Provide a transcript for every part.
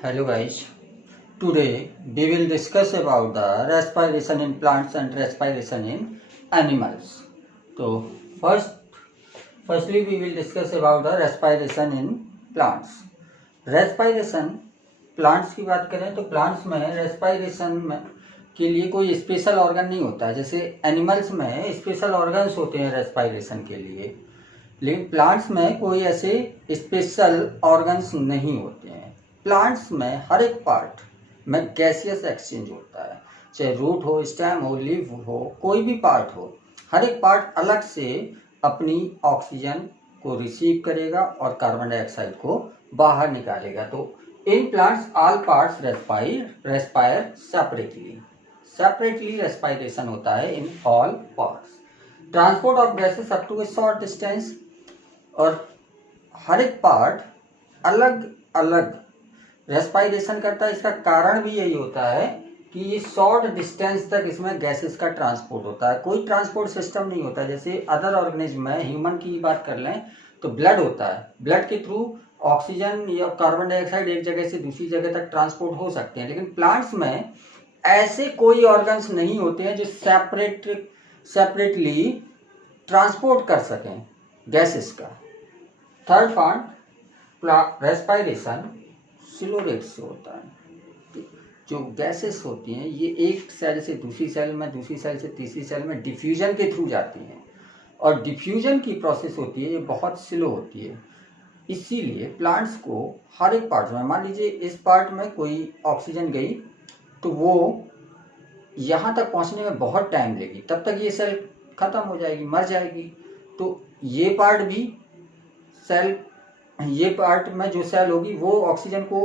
Hello guys, today we will discuss about the respiration in plants and respiration in animals. So firstly we will discuss about the respiration in plants. Respiration plants की बात करें तो plants में respiration में के लिए कोई special organ नहीं होता है। जैसे एनिमल्स में स्पेशल ऑर्गन्स होते हैं रेस्पायरेशन के लिए, लेकिन प्लांट्स में कोई ऐसे स्पेशल ऑर्गन्स नहीं होते हैं। प्लांट्स में हर एक पार्ट में गैसियस एक्सचेंज होता है, चाहे रूट हो, स्टेम हो, लीफ हो, कोई भी पार्ट हो, हर एक पार्ट अलग से अपनी ऑक्सीजन को रिसीव करेगा और कार्बन डाइऑक्साइड को बाहर निकालेगा। तो in plants all parts respire separately respiration होता है in all parts. Transport of gases up to a short distance, और हर एक पार्ट अलग अलग रेस्पायरेशन करता है। इसका कारण भी यही होता है कि ये शॉर्ट डिस्टेंस तक इसमें गैसेस का ट्रांसपोर्ट होता है। कोई ट्रांसपोर्ट सिस्टम नहीं होता। जैसे अदर ऑर्गेनिज्म में, ह्यूमन की बात कर लें तो ब्लड होता है, ब्लड के थ्रू ऑक्सीजन या कार्बन डाइऑक्साइड एक जगह से दूसरी जगह तक ट्रांसपोर्ट हो सकते हैं, लेकिन प्लांट्स में ऐसे कोई ऑर्गन्स नहीं होते हैं जो सेपरेटली ट्रांसपोर्ट कर सकें गैसेस का। Third point, respiration slow rate से होता है। जो गैसेस होती हैं ये एक सेल से दूसरी सेल में, दूसरी सेल से तीसरी सेल में डिफ्यूजन के थ्रू जाती हैं, और डिफ्यूजन की प्रोसेस होती है ये बहुत स्लो होती है। इसीलिए प्लांट्स को हर एक पार्ट में, मान लीजिए इस पार्ट में कोई ऑक्सीजन गई तो वो यहाँ तक पहुँचने में बहुत टाइम लेगी, तब तक ये सेल खत्म हो जाएगी, मर जाएगी। तो ये पार्ट में जो सेल होगी वो ऑक्सीजन को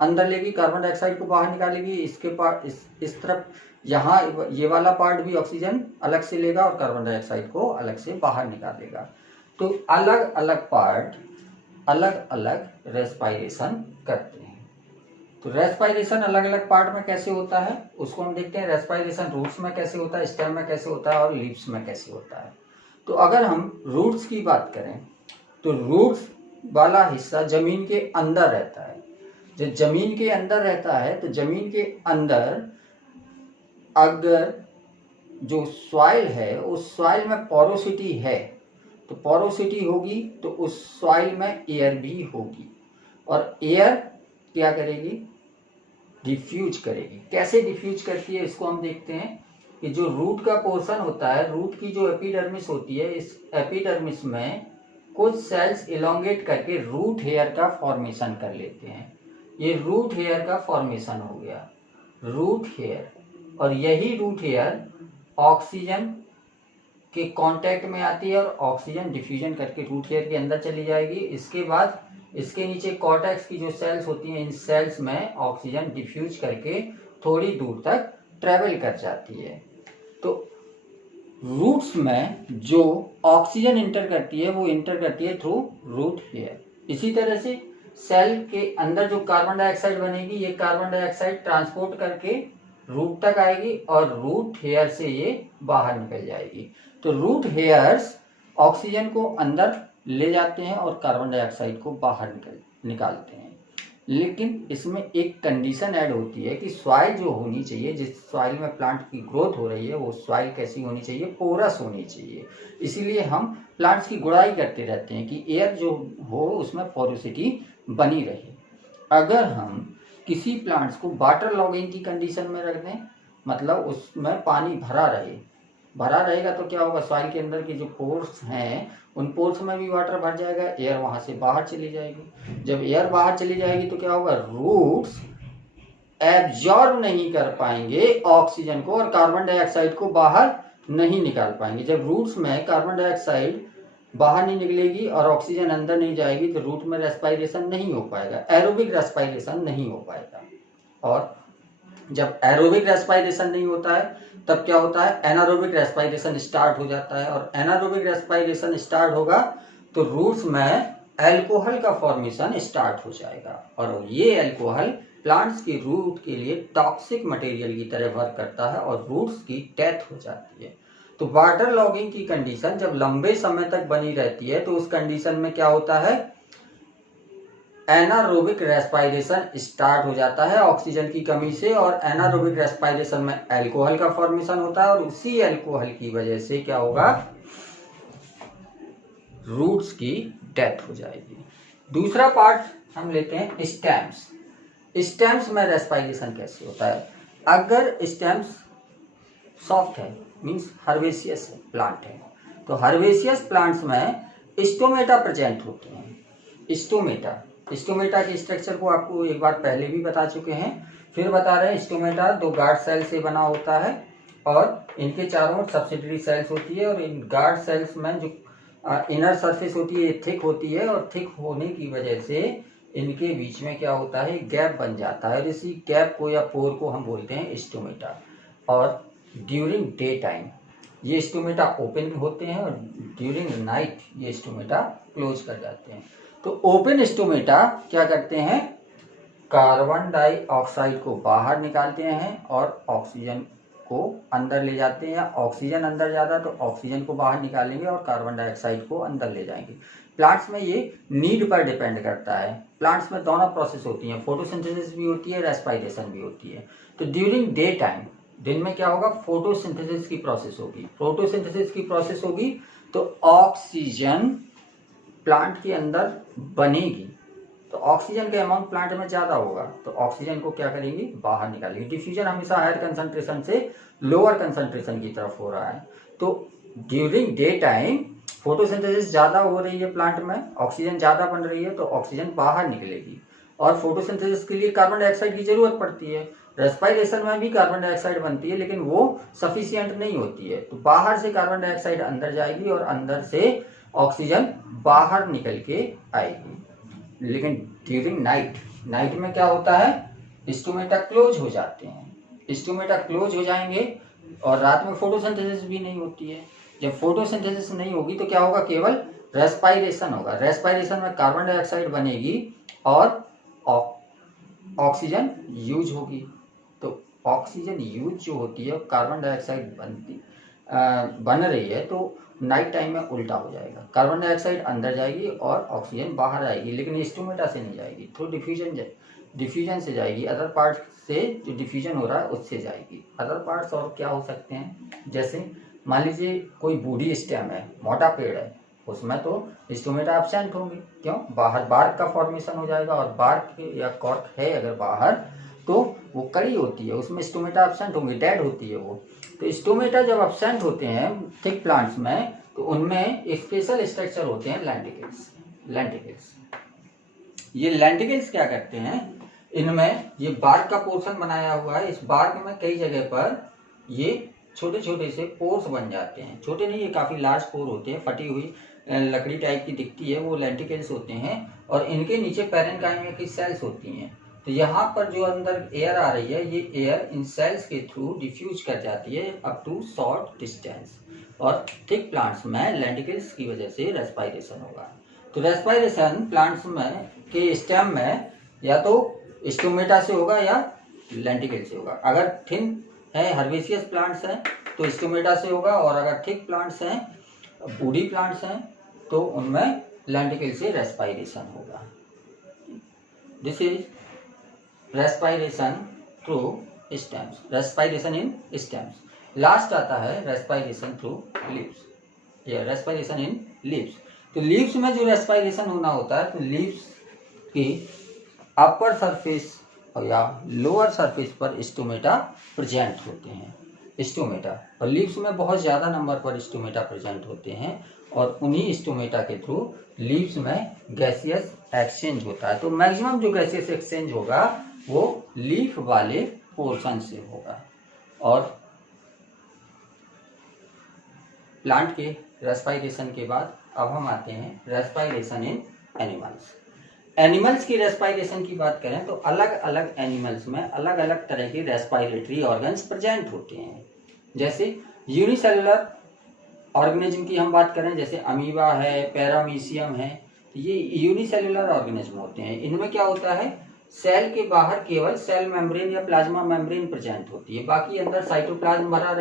अंदर लेगी, कार्बन डाइऑक्साइड को बाहर निकालेगी। इसके पार्ट इस तरफ यहाँ ये वाला पार्ट भी ऑक्सीजन अलग से लेगा और कार्बन डाइऑक्साइड को अलग से बाहर निकालेगा। तो अलग अलग पार्ट अलग अलग रेस्पायरेशन करते हैं। तो रेस्पायरेशन अलग अलग पार्ट में कैसे होता है उसको हम देखते हैं। रेस्पायरेशन रूट्स में कैसे होता है, स्टेम में कैसे होता है और लीव्स में कैसे होता है। तो अगर हम रूट्स की बात करें तो रूट्स वाला हिस्सा जमीन के अंदर रहता है। जब जमीन के अंदर रहता है तो जमीन के अंदर अगर जो सॉइल है उस सॉइल में पोरोसिटी है तो पोरोसिटी होगी तो उस सॉइल में एयर भी होगी, और एयर क्या करेगी, डिफ्यूज करेगी। कैसे डिफ्यूज करती है इसको हम देखते हैं कि जो रूट का पोर्शन होता है, रूट की जो एपिडर्मिस होती है, इस एपिडर्मिस में कुछ सेल्स इलोंगेट करके रूट हेयर का फॉर्मेशन कर लेते हैं। ये रूट हेयर का फॉर्मेशन हो गया, रूट हेयर। और यही रूट हेयर ऑक्सीजन के कांटेक्ट में आती है और ऑक्सीजन डिफ्यूजन करके रूट हेयर के अंदर चली जाएगी। इसके बाद इसके नीचे कॉर्टेक्स की जो सेल्स होती हैं, इन सेल्स में ऑक्सीजन डिफ्यूज करके थोड़ी दूर तक ट्रेवल कर जाती है। तो रूट्स में जो ऑक्सीजन इंटर करती है वो इंटर करती है थ्रू रूट हेयर। इसी तरह से सेल के अंदर जो कार्बन डाइऑक्साइड बनेगी, ये कार्बन डाइऑक्साइड ट्रांसपोर्ट करके रूट तक आएगी और रूट हेयर से ये बाहर निकल जाएगी। तो रूट हेयर्स ऑक्सीजन को अंदर ले जाते हैं और कार्बन डाइऑक्साइड को बाहर निकालते हैं। लेकिन इसमें एक कंडीशन ऐड होती है कि सॉइल जो होनी चाहिए, जिस सॉइल में प्लांट की ग्रोथ हो रही है, वो सॉइल कैसी होनी चाहिए, पोरस होनी चाहिए। इसीलिए हम प्लांट्स की गुड़ाई करते रहते हैं कि एयर जो हो उसमें पोरोसिटी बनी रहे। अगर हम किसी प्लांट्स को वाटर लॉगिंग की कंडीशन में रख दें, मतलब उसमें पानी भरा रहेगा तो क्या होगा, सॉइल के अंदर की जो पोर्स हैं उन पोर्स में भी वाटर भर जाएगा, एयर वहां से बाहर चली जाएगी। जब एयर बाहर चली जाएगी तो क्या होगा, रूट्स एब्जॉर्ब नहीं कर पाएंगे ऑक्सीजन को और कार्बन डाइऑक्साइड को बाहर नहीं निकाल पाएंगे। जब रूट्स में कार्बन डाइऑक्साइड बाहर नहीं निकलेगी और ऑक्सीजन अंदर नहीं जाएगी तो रूट में रेस्पायरेशन नहीं हो पाएगा, एरोबिक रेस्पायरेशन नहीं हो पाएगा। और जब एरोबिक रेस्पायरेशन नहीं होता है तब क्या होता है, एनारोबिक रेस्पायरेशन स्टार्ट हो जाता है। और एनारोबिक रेस्पायरेशन स्टार्ट होगा तो रूट्स में अल्कोहल का फॉर्मेशन स्टार्ट हो जाएगा, और ये अल्कोहल प्लांट्स की रूट के लिए टॉक्सिक मटेरियल की तरह वर्क करता है और रूट्स की डेथ हो जाती है। तो वाटर लॉगिंग की कंडीशन जब लंबे समय तक बनी रहती है तो उस कंडीशन में क्या होता है, एनारोबिक रेस्पायरेशन स्टार्ट हो जाता है ऑक्सीजन की कमी से, और एनारोबिक रेस्पायरेशन में अल्कोहल का फॉर्मेशन होता है, और उसी अल्कोहल की वजह से क्या होगा, रूट्स की डेथ हो जाएगी। दूसरा पार्ट हम लेते हैं स्टेम्स। स्टेम्स में रेस्पायरेशन कैसे होता है? अगर स्टेम्स सॉफ्ट है, मीन्स हर्बेशियस प्लांट है, तो हर्बेशियस प्लांट्स में स्टोमेटा प्रेजेंट होते हैं। स्टोमेटा के स्ट्रक्चर को आपको एक बार पहले भी बता चुके हैं, फिर बता रहे हैं। स्टोमेटा 2 गार्ड सेल से बना होता है, और इनके चारों ओर सब्सिडरी सेल्स होती है, और इन गार्ड सेल्स में जो इनर सरफेस होती है थिक होती है, और थिक होने की वजह से इनके बीच में क्या होता है, गैप बन जाता है, और इसी गैप को या पोर को हम बोलते हैं स्टोमेटा। और ड्यूरिंग डे टाइम ये स्टोमेटा ओपन होते हैं, और ड्यूरिंग नाइट ये स्टोमेटा क्लोज कर जाते हैं। तो ओपन स्टोमेटा क्या करते हैं, कार्बन डाइऑक्साइड को बाहर निकालते हैं और ऑक्सीजन को अंदर ले जाते हैं। ऑक्सीजन अंदर जाता तो ऑक्सीजन को बाहर निकालेंगे और कार्बन डाइऑक्साइड को अंदर ले जाएंगे। प्लांट्स में ये नीड पर डिपेंड करता है। प्लांट्स में दोनों प्रोसेस होती हैं, फोटोसिंथेसिस भी होती है, रेस्पायरेशन भी होती है। तो ड्यूरिंग डे टाइम, दिन में क्या होगा, फोटोसिंथेसिस की प्रोसेस होगी। फोटोसिंथेसिस की प्रोसेस होगी तो ऑक्सीजन प्लांट के अंदर बनेगी, तो ऑक्सीजन का अमाउंट प्लांट में ज्यादा होगा, तो ऑक्सीजन को क्या करेंगे, बाहर निकालेंगे। डिफ्यूजन हमेशा हायर कंसंट्रेशन से लोअर कंसंट्रेशन की तरफ हो रहा है। तो ड्यूरिंग डे टाइम फोटोसिंथेसिस ज्यादा हो रही है प्लांट में, ऑक्सीजन ज्यादा बन रही है, तो ऑक्सीजन बाहर निकलेगी। और फोटोसिंथेसिस के लिए कार्बन डाइऑक्साइड की जरूरत पड़ती है। रेस्पायरेशन में भी कार्बन डाइऑक्साइड बनती है, लेकिन वो सफिशिएंट नहीं होती है, तो बाहर से कार्बन डाइऑक्साइड अंदर जाएगी और अंदर से ऑक्सीजन बाहर निकल के आएगी। लेकिन ड्यूरिंग नाइट में क्या होता है, स्टोमेटा क्लोज हो जाते हैं। स्टोमेटा क्लोज हो जाएंगे और रात में फोटोसिंथेसिस भी नहीं होती है। जब फोटोसिंथेसिस नहीं होगी तो क्या होगा, केवल रेस्पायरेशन होगा। रेस्पायरेशन में कार्बन डाइऑक्साइड बनेगी और ऑक्सीजन यूज होगी। तो ऑक्सीजन यूज जो होती है, कार्बन डाइऑक्साइड बन रही है, तो नाइट टाइम में उल्टा हो जाएगा। कार्बन डाइऑक्साइड अंदर जाएगी और ऑक्सीजन बाहर आएगी, लेकिन स्टोमेटा से नहीं जाएगी, थ्रू डिफ्यूजन से जाएगी। अदर पार्ट से जो डिफ्यूजन हो रहा है उससे जाएगी। अदर पार्ट्स और क्या हो सकते हैं, जैसे मान लीजिए कोई बूढ़ी स्टेम है, मोटा पेड़ है, उसमें तो स्टोमेटा एब्सेंट होंगे। क्यों, बाहर बार्क का फॉर्मेशन हो जाएगा, और बार्क या कॉर्क है अगर बाहर तो वो कड़ी होती है, उसमें स्टोमेटा एब्सेंट होंगे, डेड होती है वो। तो स्टोमेटा जब एब्सेंट होते हैं थिक प्लांट्स में, तो उनमें एक स्पेशल स्ट्रक्चर होते हैं लेंटिकल्स। ये लेंटिकल्स क्या करते हैं, इनमें ये बार्क का पोर्शन बनाया हुआ है, इस बार्क में कई जगह पर ये छोटे छोटे से पोर्स बन जाते हैं। छोटे नहीं, ये काफी लार्ज पोर होते हैं, फटी हुई लकड़ी टाइप की दिखती है, वो लेंटिकल्स होते हैं। और इनके नीचे पैरेन्काइमा की सेल्स होती हैं। तो यहाँ पर जो अंदर एयर आ रही है, ये एयर इन सेल्स के थ्रू डिफ्यूज कर जाती है अप टू शॉर्ट डिस्टेंस। और थिक प्लांट्स में लेंटिकल्स की वजह से रेस्पायरेशन होगा। तो रेस्पायरेशन प्लांट्स में के स्टेम में या तो स्टोमेटा से होगा या लेंटिकल से होगा। अगर थिन है, हर्बेशियस प्लांट्स हैं, तो स्टोमेटा से होगा, और अगर थिक प्लांट्स हैं, वुडी प्लांट्स हैं, तो उनमें लेंटिकल से रेस्पायरेशन होगा। This is respiration through stems, respiration in stems. Last आता है रेस्पायरेशन थ्रू लीव्स, या रेस्पायरेशन इन लीव्स। तो लीव्स में जो रेस्पायरेशन होना होता है, तो लीव्स की अपर सरफेस या लोअर सरफेस पर स्टोमेटा प्रेजेंट होते हैं। स्टोमेटा और लीव्स में बहुत ज़्यादा नंबर पर स्टोमेटा प्रेजेंट होते हैं, और उन्हीं स्टोमेटा के थ्रू लीव्स में गैसियस एक्सचेंज होता है। तो मैक्सिमम जो गैसियस एक्सचेंज होगा वो लीफ वाले पोर्शन से होगा। और प्लांट के रेस्पायरेशन के बाद अब हम आते हैं रेस्पायरेशन इन एनिमल्स। एनिमल्स की रेस्पायरेशन की बात करें तो अलग अलग एनिमल्स में अलग अलग तरह के रेस्पायरेटरी ऑर्गन्स प्रेजेंट होते हैं। जैसे यूनिसेलुलर ऑर्गेनिज्म की हम बात करें, जैसे अमीबा है, पैरामीशियम है, ये यूनिसेलुलर ऑर्गेनिज्म होते हैं। इनमें क्या होता है, सेल के बाहर केवल सेल मेम्ब्रेन या प्लाज्मा मेम्ब्रेन प्रेजेंट होती है, बाकी अंदर साइटोप्लाज्म भरा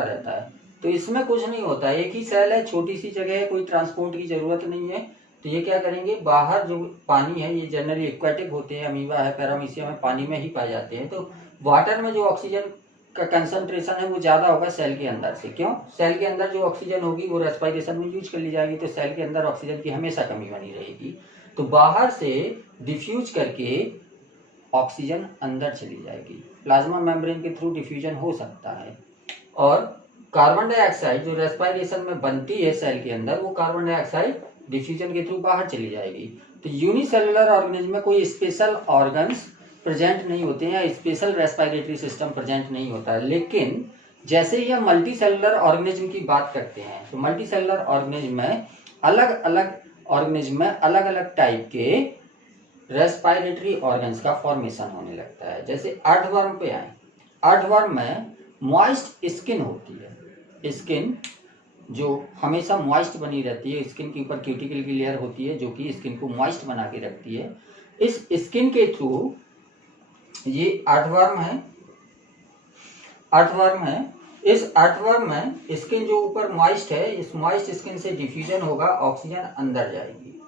रहता है। तो इसमें कुछ नहीं होता है, एक ही सेल है, छोटी सी जगह है, कोई ट्रांसपोर्ट की जरूरत नहीं है, तो ये क्या करेंगे, बाहर जो पानी है, ये जनरली एक्वेटिक होते हैं, अमीबा है, पैरामीशियम है, पानी में ही पाए जाते हैं। तो वाटर में जो ऑक्सीजन का कंसंट्रेशन है वो ज़्यादा होगा सेल के अंदर से। क्यों? सेल के अंदर जो ऑक्सीजन होगी वो रेस्पिरेशन में यूज कर ली जाएगी, तो सेल के अंदर ऑक्सीजन की हमेशा कमी बनी रहेगी। तो बाहर से डिफ्यूज करके ऑक्सीजन अंदर चली जाएगी, प्लाज्मा मेम्ब्रेन के थ्रू डिफ्यूजन हो सकता है। और कार्बन डाइऑक्साइड जो रेस्पिरेशन में बनती है सेल के अंदर, वो कार्बन डाइऑक्साइड डिफ्यूजन के थ्रू बाहर चली जाएगी। तो यूनिसेलुलर ऑर्गेनिज्म में कोई स्पेशल ऑर्गन्स प्रेजेंट नहीं होते हैं या स्पेशल रेस्पिरेटरी सिस्टम प्रेजेंट नहीं होता है। लेकिन जैसे ही हम मल्टी सेलुलर ऑर्गेनिज्म की बात करते हैं, तो मल्टी सेलुलर ऑर्गेनिज्म में अलग अलग टाइप के रेस्पिरेटरी ऑर्गन्स का फॉर्मेशन होने लगता है। जैसे अर्थवर्म पे आए, अर्थवर्म में मॉइस्ट स्किन होती है, स्किन जो हमेशा मॉइस्ट बनी रहती है, स्किन के ऊपर क्यूटिकल की लेयर होती है जो कि स्किन को मॉइस्ट बना के रखती है। इस स्किन के थ्रू, ये अर्थवर्म है, इस अर्थवर्म में स्किन जो ऊपर मॉइस्ट है, इस मॉइस्ट स्किन से डिफ्यूजन होगा, ऑक्सीजन अंदर जाएगी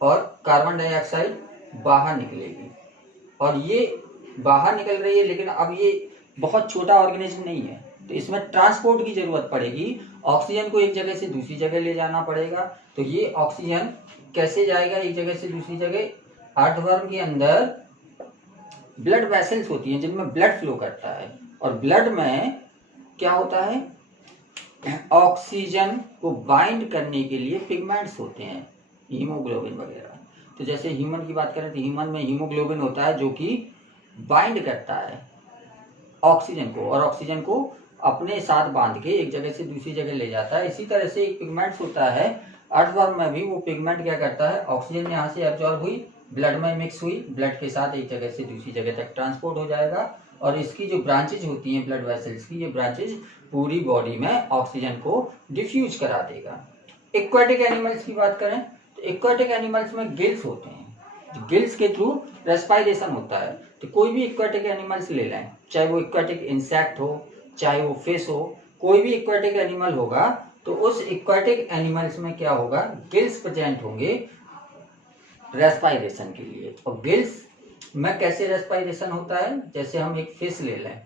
और कार्बन डाइऑक्साइड बाहर निकलेगी। और ये बाहर निकल रही है, लेकिन अब ये बहुत छोटा ऑर्गेनिज्म नहीं है, तो इसमें ट्रांसपोर्ट की जरूरत पड़ेगी, ऑक्सीजन को एक जगह से दूसरी जगह ले जाना पड़ेगा। तो ये ऑक्सीजन कैसे जाएगा एक जगह से दूसरी जगह? अर्थवर्म के अंदर ब्लड वेसल्स होती हैं जिनमें ब्लड फ्लो करता है, और ब्लड में क्या होता है, ऑक्सीजन को बाइंड करने के लिए पिगमेंट्स होते हैं, हीमोग्लोबिन वगैरह। तो जैसे ह्यूमन की बात करें तो ह्यूमन में हीमोग्लोबिन होता है जो कि बाइंड करता है ऑक्सीजन को, और ऑक्सीजन को अपने साथ बांध के एक जगह से दूसरी जगह ले जाता है। इसी तरह से एक पिगमेंट्स होता है अर्थवर्म में भी, वो पिगमेंट क्या करता है, ऑक्सीजन यहाँ से एब्जॉर्ब हुई, ब्लड में मिक्स हुई, ब्लड के साथ एक जगह से दूसरी जगह तक ट्रांसपोर्ट हो जाएगा, और इसकी जो ब्रांचेज होती हैं ब्लड वेसल्स की, ये ब्रांचेज पूरी बॉडी में ऑक्सीजन को डिफ्यूज करा देगा। एक्वाटिक एनिमल्स की बात करें तो एक्वाटिक एनिमल्स में गिल्स होते हैं, गिल्स के थ्रू रेस्पिरेशन होता है। तो कोई भी एक्वाटिक एनिमल्स ले लें, चाहे वो एक्वाटिक इंसेक्ट हो, चाहे वो फिश हो, कोई भी एक्वाटिक एनिमल होगा, तो उस एक्वाटिक एनिमल्स में क्या होगा, गिल्स प्रेजेंट होंगे रेस्पिरेशन के लिए। और गिल्स में कैसे रेस्पिरेशन होता है, जैसे हम एक फिश ले लें,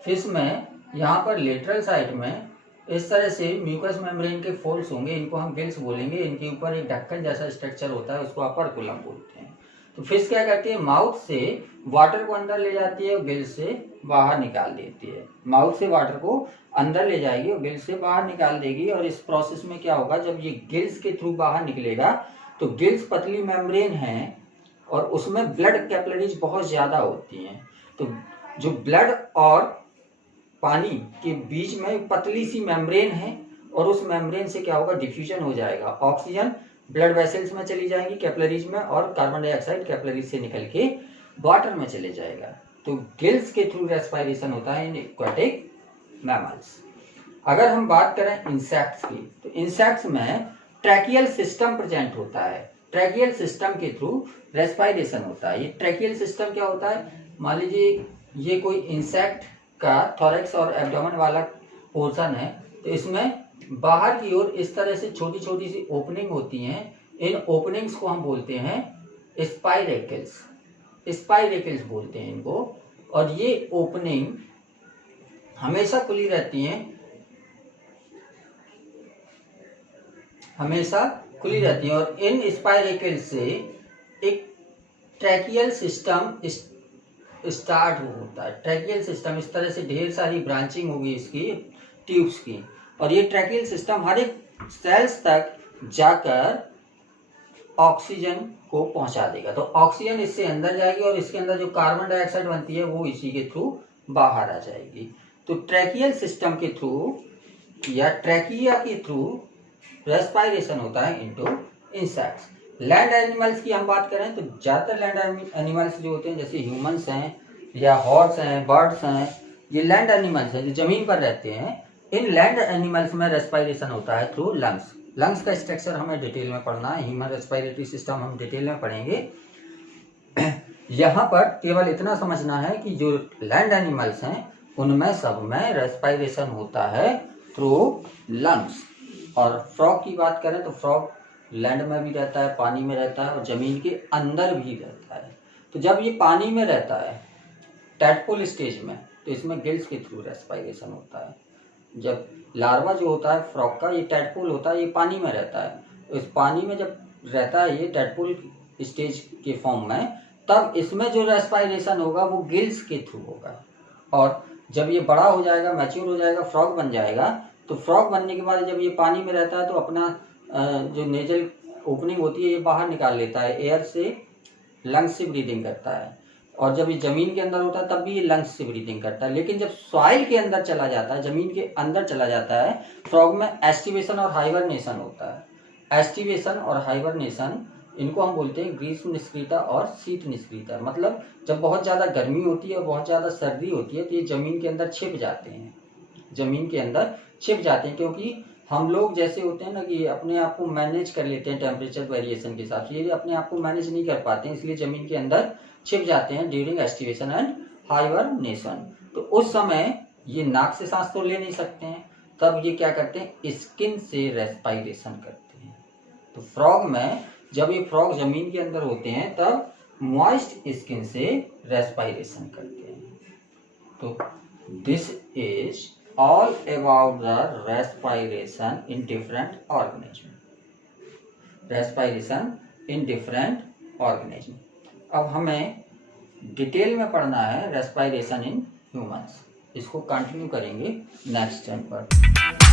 फिश में यहाँ पर लेटरल साइड में इस तरह से म्यूकस मेम्ब्रेन के फोल्ड्स होंगे, इनको हम गिल्स बोलेंगे। इनके ऊपर एक ढक्कन जैसा स्ट्रक्चर होता है, उसको अपर कुलम बोलते हैं। तो फिश क्या करती है, माउथ से वाटर को अंदर ले जाती है और गिल्स से बाहर निकाल देती है। माउथ से वाटर को अंदर ले जाएगी और गिल्स से बाहर निकाल देगी। और इस प्रोसेस में क्या होगा, जब ये गिल्स के थ्रू बाहर निकलेगा तो गिल्स पतली मेम्ब्रेन है और उसमें ब्लड कैपिलरीज बहुत ज्यादा होती हैं। तो जो ब्लड और पानी के बीच में पतली सी मेम्ब्रेन है, और उस मेम्ब्रेन से क्या होगा, डिफ्यूजन हो जाएगा, ऑक्सीजन ब्लड वेसल्स में चली जाएगी कैपिलरीज में, और कार्बन डाइऑक्साइड कैपिलरीज से निकल के वाटर में चले जाएगा। तो गिल्स के थ्रू रेस्पिरेशन होता है इन एक्वाटिक मैमल्स। अगर हम बात करें इंसेक्ट्स की, तो इंसेक्ट्स में ट्रैकियल सिस्टम प्रेजेंट होता है, ट्रैकियल सिस्टम के थ्रू रेस्पिरेशन होता है। ये ट्रैकियल सिस्टम क्या होता है, मान लीजिए ये कोई इंसेक्ट का थोरैक्स और एब्डोमेन वाला पोर्शन है, तो इसमें बाहर की ओर इस तरह से छोटी छोटी सी ओपनिंग होती हैं। इन ओपनिंग्स को हम बोलते हैं स्पाइरेकल्स, स्पाइरेकल्स बोलते हैं इनको। और ये ओपनिंग हमेशा खुली रहती हैं, हमेशा खुली रहती हैं। और इन स्पाइरेकल्स से एक ट्रैकियल सिस्टम स्टार्ट होता है। ट्रैकियल सिस्टम इस तरह से ढेर सारी ब्रांचिंग होगी इसकी ट्यूब्स की, और ये ट्रैकियल सिस्टम हर एक सेल्स तक जाकर ऑक्सीजन को पहुंचा देगा। तो ऑक्सीजन इससे अंदर जाएगी और इसके अंदर जो कार्बन डाइऑक्साइड बनती है वो इसी के थ्रू बाहर आ जाएगी। तो ट्रैकियल सिस्टम के थ्रू या ट्रैकिया के थ्रू रेस्पिरेशन होता है इनटू इंसेक्ट्स। लैंड एनिमल्स की हम बात करें तो ज़्यादातर लैंड एनिमल्स जो होते हैं, जैसे ह्यूमंस हैं या हॉर्स हैं, बर्ड्स हैं, ये लैंड एनिमल्स हैं जो जमीन पर रहते हैं। इन लैंड एनिमल्स में रेस्पिरेशन होता है थ्रू लंग्स। लंग्स का स्ट्रक्चर हमें डिटेल में पढ़ना है, ह्यूमन रेस्पिरेटरी सिस्टम हम डिटेल में पढ़ेंगे। यहाँ पर केवल इतना समझना है कि जो लैंड एनिमल्स हैं उनमें सब में रेस्पिरेशन होता है थ्रू लंग्स। और फ्रॉग की बात करें तो फ्रॉग लैंड में भी रहता है, पानी में रहता है और ज़मीन के अंदर भी रहता है। तो जब ये पानी में रहता है टैडपोल स्टेज में, तो इसमें गिल्स के थ्रू रेस्पायरेशन होता है। जब लार्वा जो होता है फ्रॉग का, ये टैडपोल होता है, ये पानी में रहता है। तो इस पानी में जब रहता है ये टैडपोल स्टेज के फॉर्म में, तब इसमें जो रेस्पायरेशन होगा वो गिल्स के थ्रू होगा। और जब ये बड़ा हो जाएगा, मैच्योर हो जाएगा, फ्रॉग बन जाएगा, तो फ्रॉग बनने के बाद जब ये पानी में रहता है तो अपना जो नेजल ओपनिंग होती है ये बाहर निकाल लेता है, एयर से लंग्स से ब्रीदिंग करता है। और जब ये ज़मीन के अंदर होता है तब भी ये लंग्स से ब्रीदिंग करता है। लेकिन जब सॉइल के अंदर चला जाता है, ज़मीन के अंदर चला जाता है, फ्रॉग में एस्टिवेशन और हाइबरनेशन होता है। एस्टिवेशन और हाइबरनेशन, इनको हम बोलते हैं ग्रीष्म निष्क्रियता और शीत निष्क्रियता। मतलब जब बहुत ज़्यादा गर्मी होती है और बहुत ज़्यादा सर्दी होती है तो ये ज़मीन के अंदर छिप जाते हैं, ज़मीन के अंदर छिप जाते हैं। क्योंकि हम लोग जैसे होते हैं ना कि अपने आप को मैनेज कर लेते हैं टेम्परेचर वेरिएशन के हिसाब से, ये अपने आप को मैनेज नहीं कर पाते हैं, इसलिए ज़मीन के अंदर छिप जाते हैं ड्यूरिंग एस्टिवेशन एंड हाइबरनेशन। तो उस समय ये नाक से सांस तो ले नहीं सकते हैं, तब ये क्या करते हैं, स्किन से रेस्पायरेशन करते हैं। तो फ्रॉग में जब ये फ्रॉग ज़मीन के अंदर होते हैं तब मॉइस्ट स्किन से रेस्पायरेशन करते हैं। तो this is all about the respiration in different organism. Respiration in different organism. अब हमें डिटेल में पढ़ना है रेस्पायरेशन इन ह्यूमंस। इसको कंटिन्यू करेंगे नेक्स्ट टाइम पर।